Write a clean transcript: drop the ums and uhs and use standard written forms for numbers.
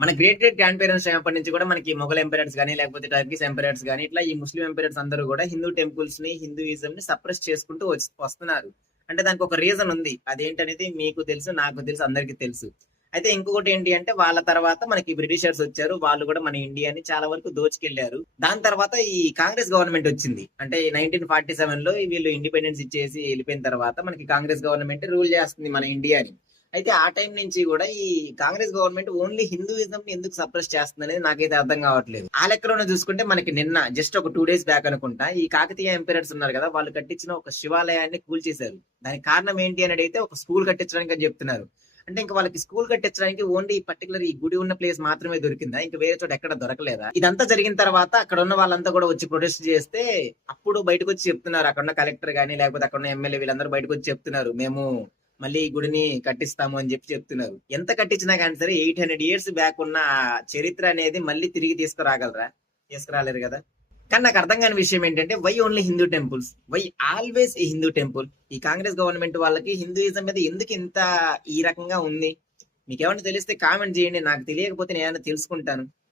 మన great great grand parents time నుంచి కూడా మనకి మొఘల్ ఎంపైరర్స్ కానీ లేకపోతే టర్కిష్ ఎంపైరర్స్ కానీ ఇట్లా ఈ ముస్లిం ఎంపైరర్స్ అందరూ కూడా హిందూ టెంపుల్స్ ని హిందూయిజం ని సప్రెస్ చేసుకుంటూ వస్తున్నారు. అంటే దానికి ఒక రీజన్ ఉంది. అదేంటనేది మీకు తెలుసు, నాకు తెలుసు, అందరికీ తెలుసు. అయితే ఇంకొకటి ఏంటి అంటే వాళ్ళ తర్వాత మనకి బ్రిటిషర్స్ వచ్చారు. వాళ్ళు కూడా మన ఇండియాని చాలా వరకు దోచుకెళ్లారు. దాని తర్వాత ఈ కాంగ్రెస్ గవర్నమెంట్ వచ్చింది. అంటే 1947 లో వీళ్ళు ఇండిపెండెన్స్ ఇచ్చేసి వెళ్ళిపోయిన తర్వాత మనకి కాంగ్రెస్ గవర్నమెంట్ రూల్ చేస్తుంది మన ఇండియాని. అయితే ఆ టైం నుంచి కూడా ఈ కాంగ్రెస్ గవర్నమెంట్ ఓన్లీ హిందూయిజం ని ఎందుకు సప్రెస్ చేస్తుంది అనేది నాకైతే అర్థం కావట్లేదు. ఆ లెక్కలోనే చూసుకుంటే మనకి నిన్న జస్ట్ ఒక 2 days బ్యాక్ అనుకుంటా ఈ కాకతీయ ఎంపైరర్స్ ఉన్నారు కదా, వాళ్ళు కట్టించిన ఒక శివాలయాన్ని కూల్చేశారు. దానికి కారణం ఏంటి అని అడిగితే ఒక స్కూల్ కట్టించడానికి అని చెప్తున్నారు. అంటే ఇంకా వాళ్ళకి స్కూల్ కట్టించడానికి ఓన్లీ పర్టికులర్ ఈ గుడి ఉన్న ప్లేస్ మాత్రమే దొరికిందా, ఇంకా వేరే చోట ఎక్కడ దొరకలేదా? ఇదంతా జరిగిన తర్వాత అక్కడ ఉన్న వాళ్ళంతా కూడా వచ్చి ప్రొటెస్ట్ చేస్తే అప్పుడు బయటకు వచ్చి చెప్తున్నారు, అక్కడ ఉన్న కలెక్టర్ గానీ లేకపోతే అక్కడ ఉన్న ఎమ్మెల్యే వీళ్ళందరూ బయటకు వచ్చి చెప్తున్నారు, మేము మళ్ళీ ఈ గుడిని కట్టిస్తాము అని చెప్తున్నారు. ఎంత కట్టించినా కానీ సరే 800 years బ్యాక్ ఉన్న చరిత్ర అనేది మళ్ళీ తిరిగి తీసుకురాగలరా? తీసుకురాలేరు కదా. కానీ నాకు అర్థం కాని విషయం ఏంటంటే why only Hindu temples, why always ఈ హిందూ టెంపుల్? ఈ కాంగ్రెస్ గవర్నమెంట్ వాళ్ళకి హిందూయిజం మీద ఎందుకు ఇంత ఈ రకంగా ఉంది? మీకేమైనా తెలిస్తే కామెంట్ చేయండి, నాకు తెలియకపోతే నేను ఏమైనా తెలుసుకుంటాను.